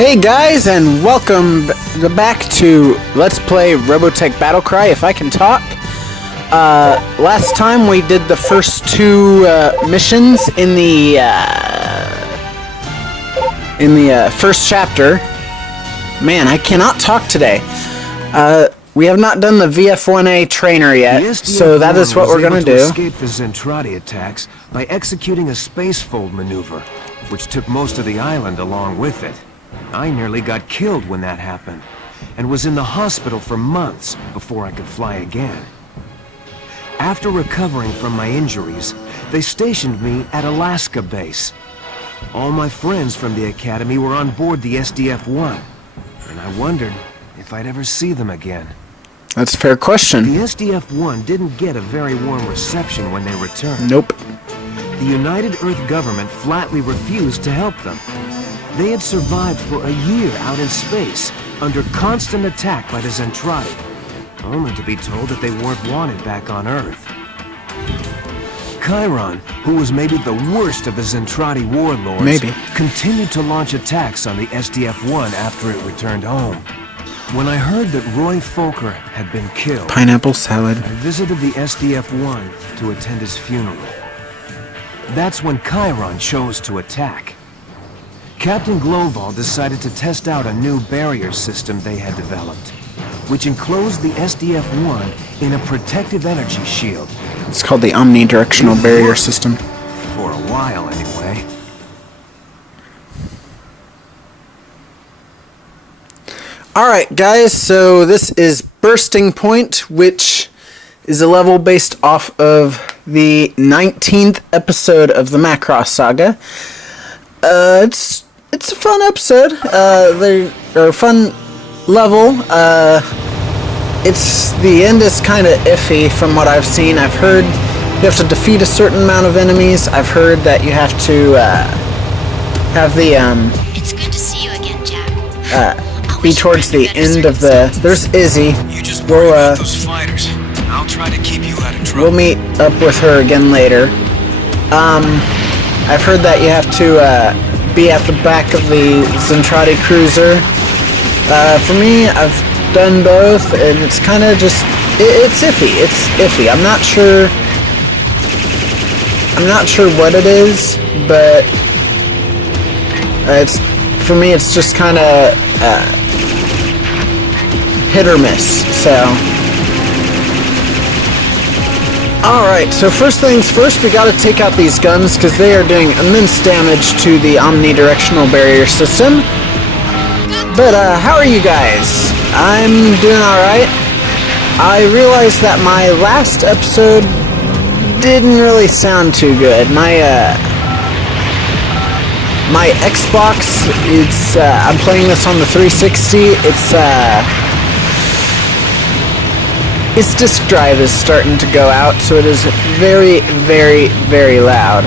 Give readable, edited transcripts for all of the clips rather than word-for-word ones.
Hey guys, and welcome back to Let's Play Robotech Battlecry, if I can talk. Last time we did the first two missions in the first chapter. Man, I cannot talk today. We have not done the VF-1A trainer yet, so that is what we're going to do. Escape the Zentradi attacks by executing a spacefold maneuver, which took most of the island along with it. I nearly got killed when that happened, and was in the hospital for months before I could fly again. After recovering from my injuries, they stationed me at Alaska base. All my friends from the academy were on board the SDF-1, and I wondered if I'd ever see them again. That's a fair question. The SDF-1 didn't get a very warm reception when they returned. Nope. The United Earth government flatly refused to help them. They had survived for a year out in space, under constant attack by the Zentradi, only to be told that they weren't wanted back on Earth. Chiron, who was maybe the worst of the Zentradi warlords, continued to launch attacks on the SDF-1 after it returned home. When I heard that Roy Fokker had been killed, pineapple salad, I visited the SDF-1 to attend his funeral. That's when Chiron chose to attack. Captain Gloval decided to test out a new barrier system they had developed, which enclosed the SDF-1 in a protective energy shield. It's called the omnidirectional barrier system. For a while, anyway. Alright guys, so this is Bursting Point, which is a level based off of the 19th episode of the Macross Saga. It's a fun episode, or a fun level. The end is kind of iffy from what I've seen. I've heard you have to defeat a certain amount of enemies. I've heard that you have to, have the, It's good to see you again, Jack. Be towards the end of the... There's Izzy. You just worry about those fighters. I'll try to keep you out of trouble. We'll meet up with her again later. I've heard that you have to, be at the back of the Zentradi cruiser. For me, I've done both, and it's kind of just... It's iffy. It's iffy. I'm not sure what it is, but... For me, it's just kind of, hit or miss, so... Alright, so first things first, we gotta take out these guns, because they are doing immense damage to the omnidirectional barrier system. But, how are you guys? I'm doing alright. I realized that my last episode didn't really sound too good. My Xbox, I'm playing this on the 360, its disk drive is starting to go out, so it is very, very, very loud.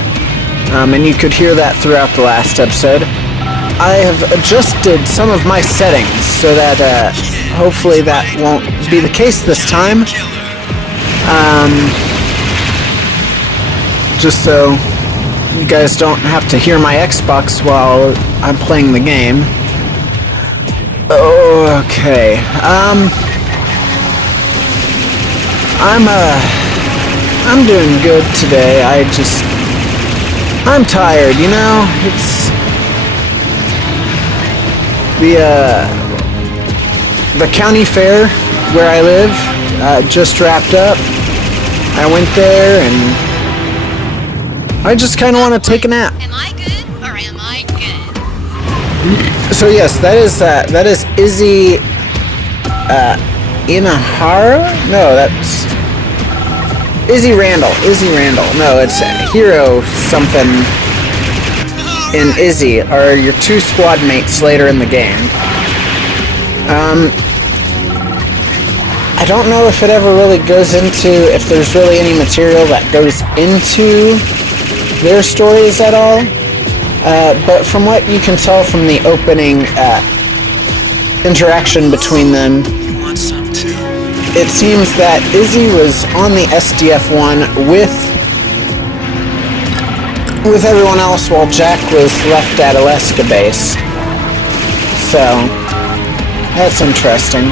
And you could hear that throughout the last episode. I have adjusted some of my settings so that hopefully that won't be the case this time. Just so you guys don't have to hear my Xbox while I'm playing the game. Okay. I'm doing good today. I'm tired, you know? It's the county fair where I live just wrapped up. I went there and I just kind of want to take a nap. Am I good or am I good? So yes, that is Izzy Inahara? No, that's Izzy Randall. Izzy Randall. No, it's Hero something and Izzy are your two squad mates later in the game. I don't know if it ever really goes into, if there's really any material that goes into their stories at all. But from what you can tell from the opening interaction between them, it seems that Izzy was on the SDF-1 with everyone else while Jack was left at Alaska base. So, that's interesting.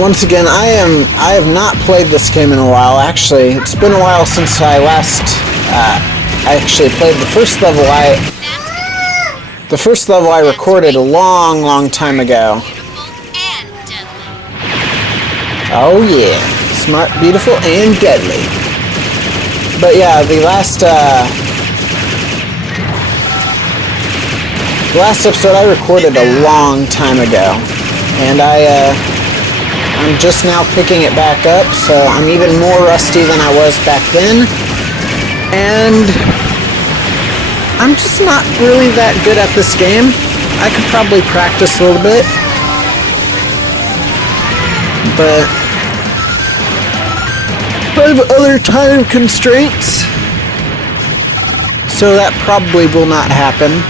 Once again, I have not played this game in a while. Actually, it's been a while since I last actually played the first level. The first level I recorded a long time ago. Oh yeah, smart, beautiful, and deadly. But yeah, the last episode I recorded a long time ago, and I'm just now picking it back up, so I'm even more rusty than I was back then, and I'm just not really that good at this game. I could probably practice a little bit, but I have other time constraints, so that probably will not happen.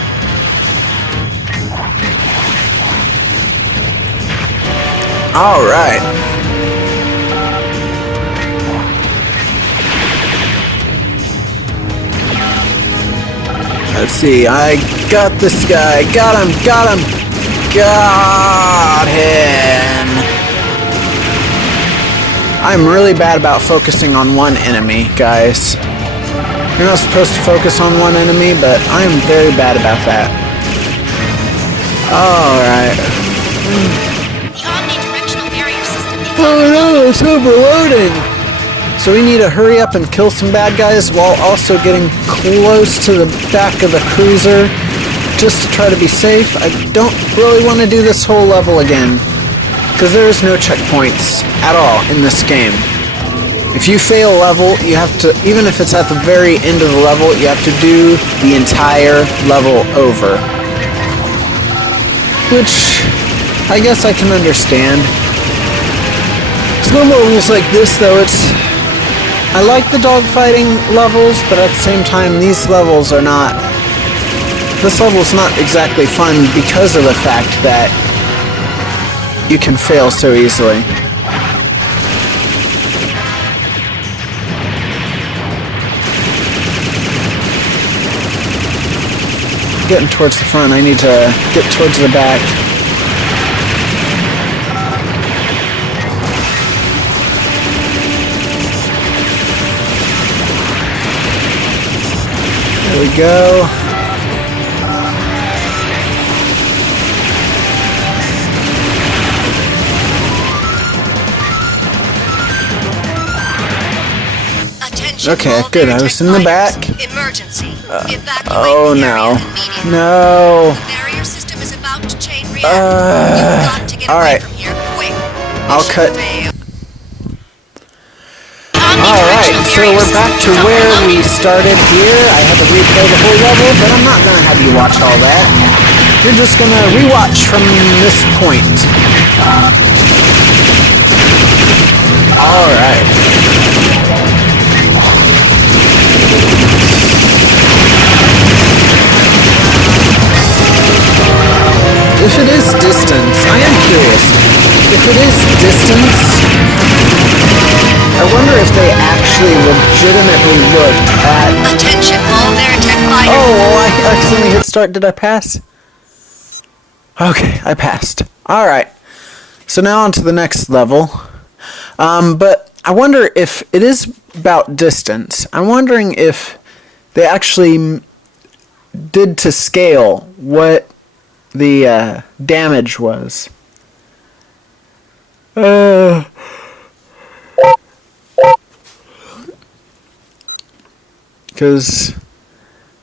Alright. Let's see, I got this guy. Got him. Got him. I'm really bad about focusing on one enemy, guys. You're not supposed to focus on one enemy, but I am very bad about that. Alright. Oh no, it's overloading! So we need to hurry up and kill some bad guys while also getting close to the back of the cruiser just to try to be safe. I don't really want to do this whole level again because there is no checkpoints at all in this game. If you fail a level, you have to, even if it's at the very end of the level, you have to do the entire level over. Which I guess I can understand. Some levels like this, though, I like the dogfighting levels, but at the same time, these levels are not... This level's not exactly fun because of the fact that you can fail so easily. Getting towards the front, I need to get towards the back. There we go. Okay, good. I was in the back. Emergency. Oh no. No. The barrier system is about to chain react. You've got to get away Alright. from here quick. I'll cut. Alright, so we're back to where we started here. I had to replay the whole level, but I'm not gonna have you watch all that. You're just gonna rewatch from this point. Alright. If it is distance, I am curious. If it is distance, I wonder if they actually legitimately looked at... Attention, all Veritech fighters. Oh, I accidentally hit start. Did I pass? Okay, I passed. Alright. So now on to the next level. But I wonder if it is about distance. I'm wondering if they actually did to scale what the damage was. Because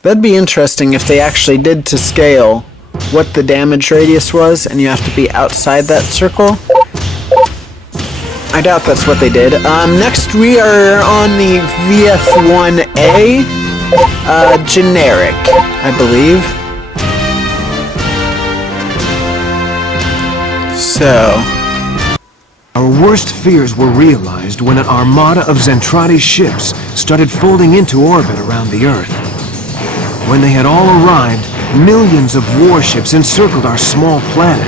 that'd be interesting if they actually did to scale what the damage radius was, and you have to be outside that circle. I doubt that's what they did. Next we are on the VF1A, generic, I believe. So... Our worst fears were realized when an armada of Zentradi's ships started folding into orbit around the Earth. When they had all arrived, millions of warships encircled our small planet.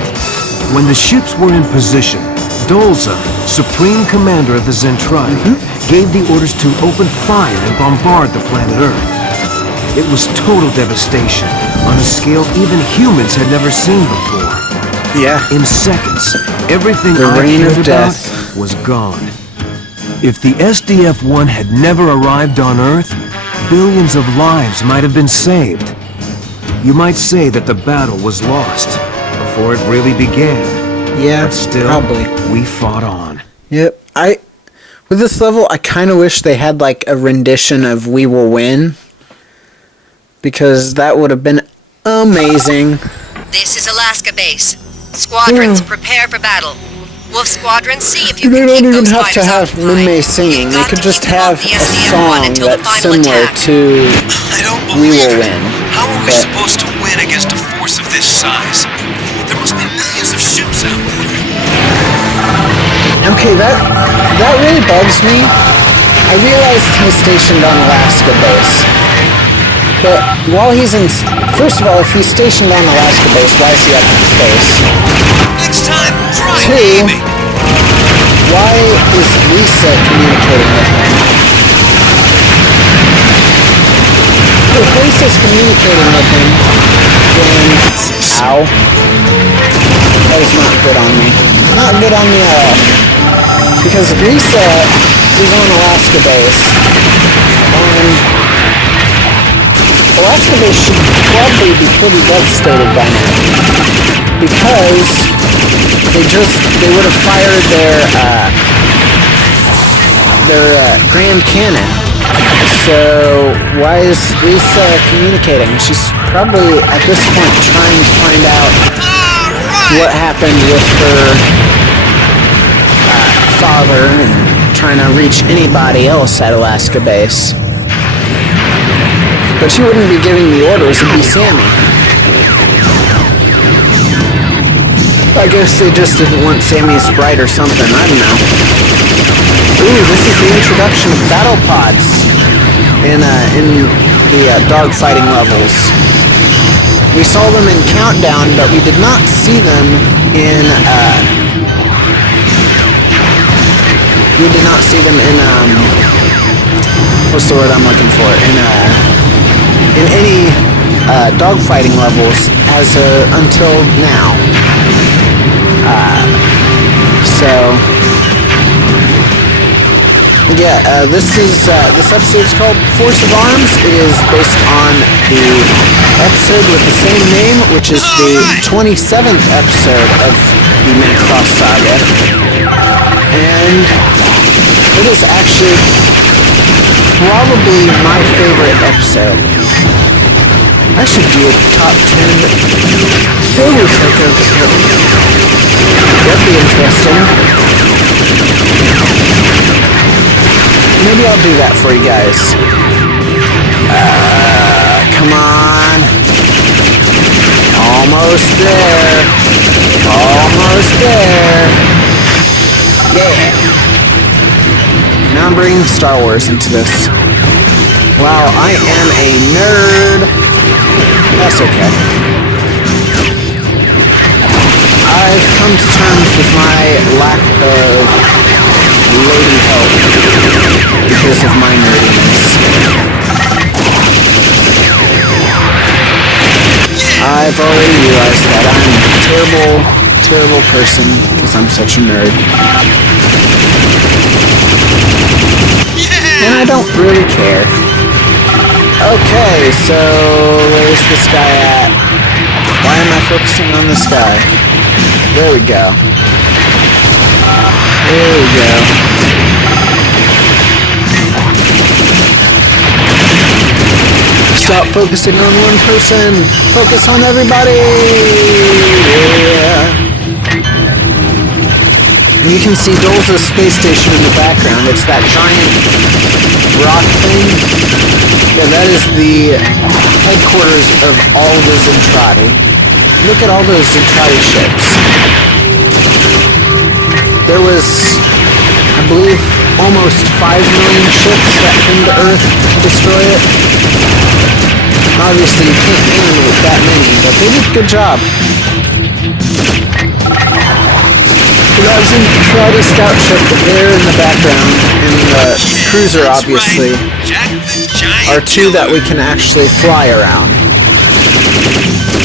When the ships were in position, Dolza, supreme commander of the Zentradi, gave the orders to open fire and bombard the planet Earth. It was total devastation, on a scale even humans had never seen before. Yeah. In seconds, everything The I reign cared of about death. was gone. If the SDF-1 had never arrived on Earth, billions of lives might have been saved. You might say that the battle was lost before it really began. Yeah, But still, probably. we fought on. Yep. With this level, I kind of wish they had like a rendition of "We Will Win," because that would have been amazing. This is Alaska Base. Squadrons, prepare for battle. Wolf Squadron, see if you They can don't keep even those have to fighters have off the line. Minmay singing. You've They got could to just keep them off have the a SDF-1 song until the that's final similar attack. to I don't "We believe Will it. Win." How are we But- supposed to win against a force of this size? There must be millions of ships out there. Okay, that really bugs me. I realized he's stationed on Alaska base. But while he's in... First of all, if he's stationed on Alaska base, why is he up in space? Next time, try Two. aiming. Why is Lisa communicating with him? If Lisa's communicating with him, then... Ow. That was not good on me. Not good on me at all. Because Lisa is on Alaska base. And Alaska base should probably be pretty devastated by now. Because they would have fired their Grand Cannon. So why is Lisa communicating? She's probably at this point trying to find out what happened with her father and trying to reach anybody else at Alaska base. But she wouldn't be giving the orders, it'd be Sammy. I guess they just didn't want Sammy's sprite or something, I don't know. Ooh, this is the introduction of battle pods in the dogfighting levels. We saw them in Countdown, but we did not see them in what's the word I'm looking for? In any dogfighting levels until now. This episode's called Force of Arms. It is based on the episode with the same name, which is the 27th episode of the Macross Saga. And it is actually probably my favorite episode. I should do a top 10 Robotech episode. That'd be interesting. Maybe I'll do that for you guys. Come on. Almost there. Almost there. Yeah. Now I'm bringing Star Wars into this. Wow, I am a nerd. That's okay. I've come to terms with my lack of loading help because of my nerdiness. I've already realized that I'm a terrible, terrible person because I'm such a nerd. And I don't really care. Okay, so where's this guy at? Why am I focusing on this guy? There we go. There we go. Stop focusing on one person. Focus on everybody. Yeah. And you can see Dolza's space station in the background. It's that giant rock thing. Yeah, that is the headquarters of all the Zentradi. Look at all those Zentradi ships. There was, I believe, almost 5 million ships that came to Earth to destroy it. Obviously, you can't aim with that many, but they did a good job. That was in Karate Scout Ship there in the background, and the cruiser, That's obviously, right. Jack the Giant are two that we Killer. can actually fly around.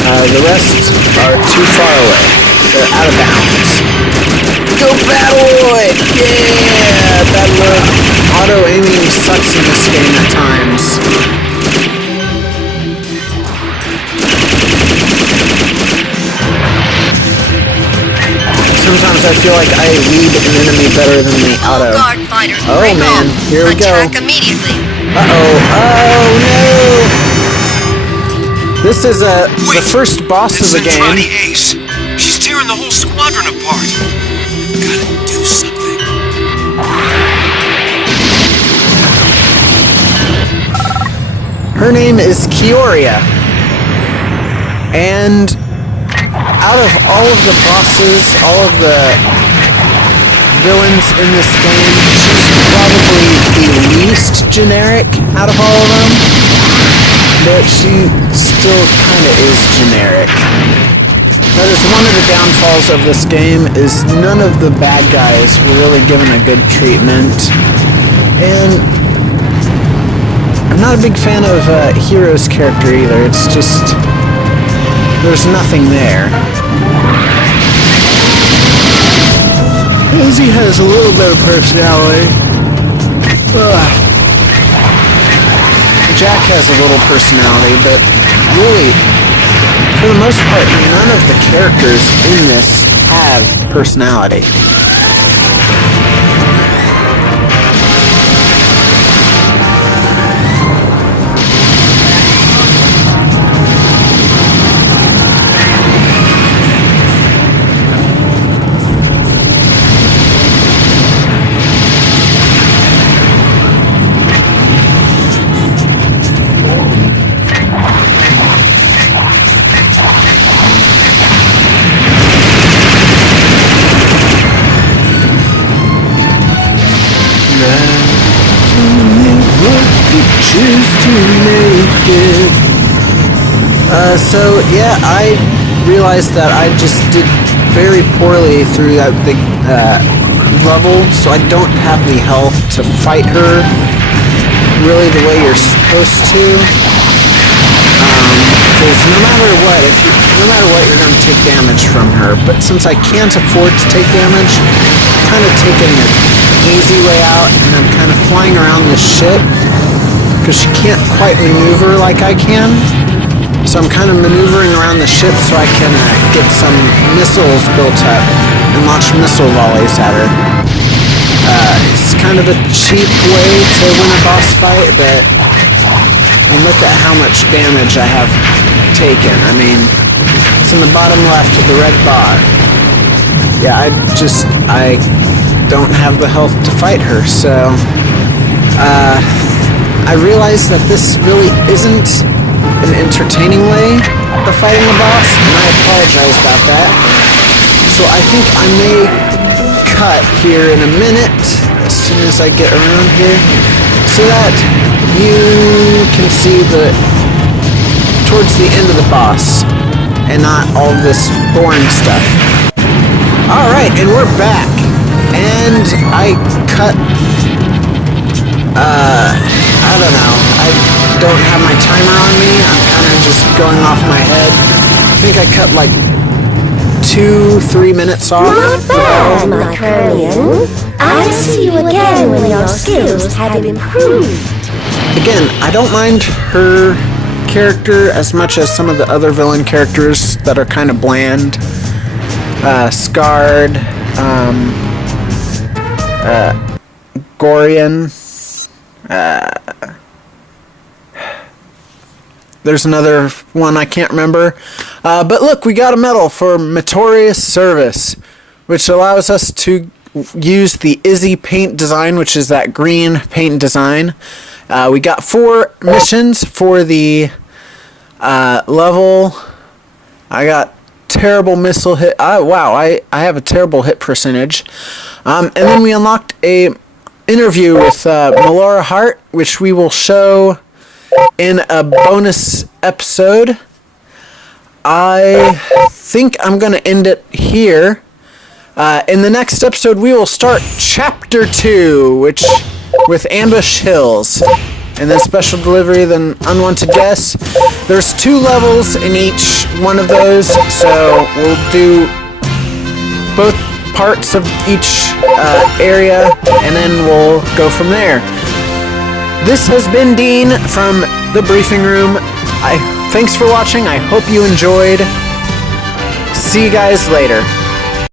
The rest are too far away. They're out of bounds. Go Battleroid! Yeah! Battleroid auto-aiming sucks in this game at times. Sometimes I feel like I read an enemy better than the auto. Guard fighters, Oh break man, off. here we go. Attack immediately. Uh-oh. Oh no! This is the first boss of the Centrani game. Ace. She's tearing the whole squadron apart. Gotta do something. Her name is Koria. And out of all of the bosses, all of the villains in this game, she's probably the least generic out of all of them. But she still kind of is generic. That is one of the downfalls of this game, is none of the bad guys were really given a good treatment. And I'm not a big fan of Hero's character either. It's just, there's nothing there. Izzy has a little bit of personality. Jack has a little personality, but really, for the most part, none of the characters in this have personality. So yeah, I realized that I just did very poorly through that big level, so I don't have the health to fight her really the way you're supposed to. Because no matter what, you're going to take damage from her. But since I can't afford to take damage, I'm kind of taking the easy way out, and I'm kind of flying around this ship because she can't quite maneuver like I can. So I'm kind of maneuvering around the ship so I can get some missiles built up and launch missile volleys at her. It's kind of a cheap way to win a boss fight, but and look at how much damage I have taken. I mean, it's in the bottom left of the red bar. Yeah, I don't have the health to fight her, so I realized that this really isn't an entertaining way of fighting a boss, and I apologize about that. So I think I may cut here in a minute, as soon as I get around here, so that you can see towards the end of the boss, and not all this boring stuff. Alright, and we're back. And I cut, I don't know, I don't have my timer on me, I'm kind of just going off my head. I think I cut like 2-3 minutes off. Not bad, my Korean. I see you again when your skills have improved. Again, I don't mind her character as much as some of the other villain characters that are kind of bland. Scarred, Gorian, there's another one I can't remember. But look, we got a medal for meritorious service, which allows us to use the Izzy paint design, which is that green paint design. We got 4 missions for the level. I got terrible missile hit. Wow, I have a terrible hit percentage. And then we unlocked a interview with Melora Hart, which we will show in a bonus episode. I think I'm going to end it here. In the next episode, we will start Chapter 2, which with Ambush Hills. And then Special Delivery, then Unwanted Guests. There's 2 levels in each one of those, so we'll do both parts of each area, and then we'll go from there. This has been Dean from the Briefing Room. Thanks for watching. I hope you enjoyed. See you guys later.